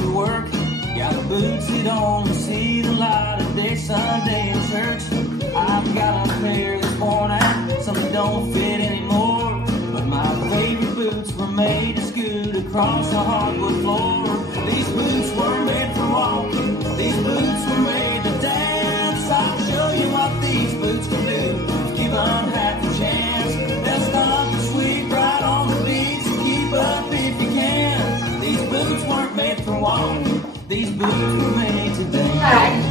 for work. Got the boots that only see the light of day, Sunday in church. I've got a pair that's worn out, some that don't fit anymore. But my favorite boots were made to scoot across the hardwood floor. These boots were made for walking, these boots were made to dance. I'll show you what these boots can do, give them half a chance. They'll stop and sweep right on the beat, so keep up if you can. These boots weren't made for walking, these boots were made to dance.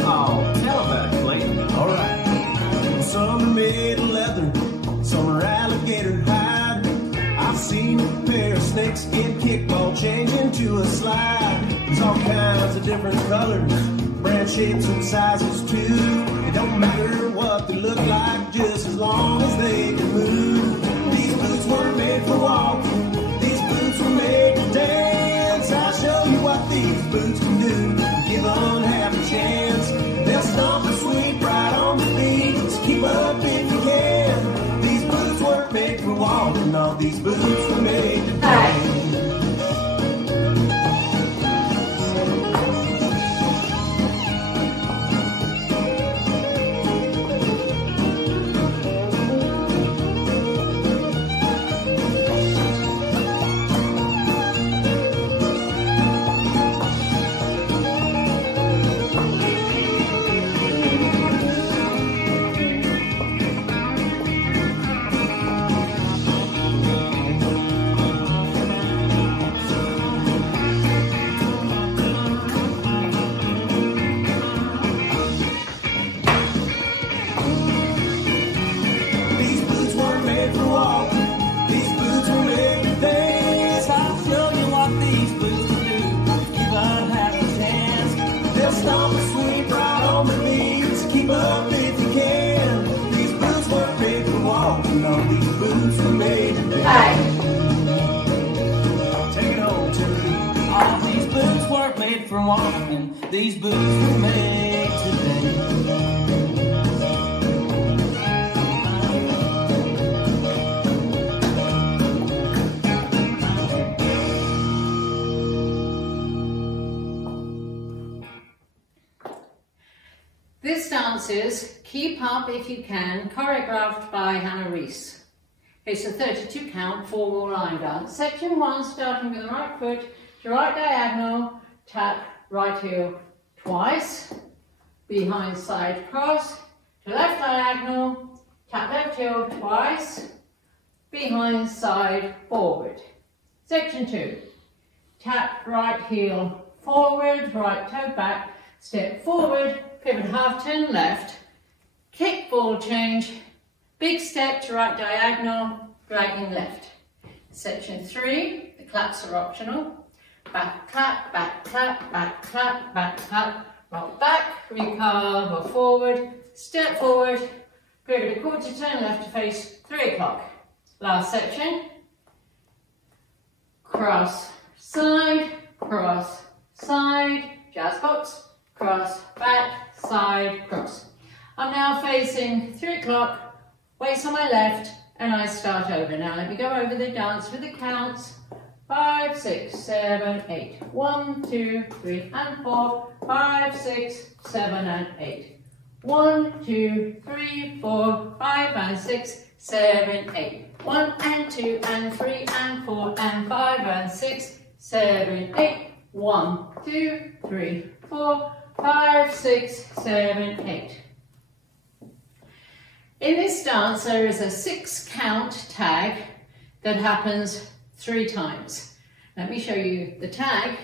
Oh, tell about it, Clayton. All right. Some are made of leather, some are alligator hide. I've seen a pair of snakeskin kickball change into a slide. There's all kinds of different colors, brand shapes and sizes too. It don't matter what they look like, just as long as they can move. These boots weren't made for walking, these boots were made to dance. I'll show you what these boots can do, give them half a chance. They'll stomp and sweep right on the beat, so keep up if you can. These boots weren't made for walking, all these boots were made to dance. Stomp and sweep right on the beats, keep up if you can. These boots weren't made for walking, all these boots were made to dance. Take it home, Timothy. All these boots weren't made for walking, these boots were made to dance. This dance is Keep Up If You Can, choreographed by Hannah Reese. It's a 32 count, 4-wall line dance. Section 1, starting with the right foot to right diagonal, tap right heel twice, behind side cross, to left diagonal, tap left heel twice, behind side forward. Section 2, tap right heel forward, right toe back, step forward, pivot half turn left, kick ball change, big step to right diagonal, dragging left. Section 3, the claps are optional. Back clap, back clap, back clap, back clap, roll back, recover forward, step forward, pivot a quarter turn left to face 3 o'clock. Last section, cross, side, jazz box, cross, back, side, cross. I'm now facing 3 o'clock, weights on my left, and I start over. Now let me go over the dance with the counts. 5, 6, 7, 8. 1, 2, 3, and 4. 5, 6, 7, and 8. 1, 2, 3, 4, 5, and 6, 7, 8. 1 and 2 and 3 and 4 and 5 and 6, 7, 8. 1, 2, 3, 4, 5, 6, 7, 8. In this dance there is a 6 count tag that happens 3 times. Let me show you the tag.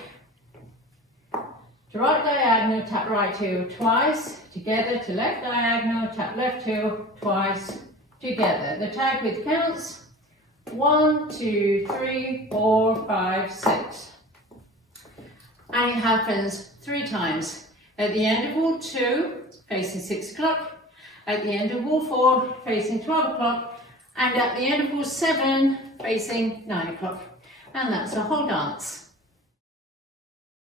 To right diagonal, tap right heel twice, together to left diagonal, tap left heel twice, together. The tag with counts 1, 2, 3, 4, 5, 6. And it happens 3 times. At the end of wall 2, facing 6 o'clock, at the end of wall 4, facing 12 o'clock, and at the end of wall 7, facing 9 o'clock. And that's the whole dance.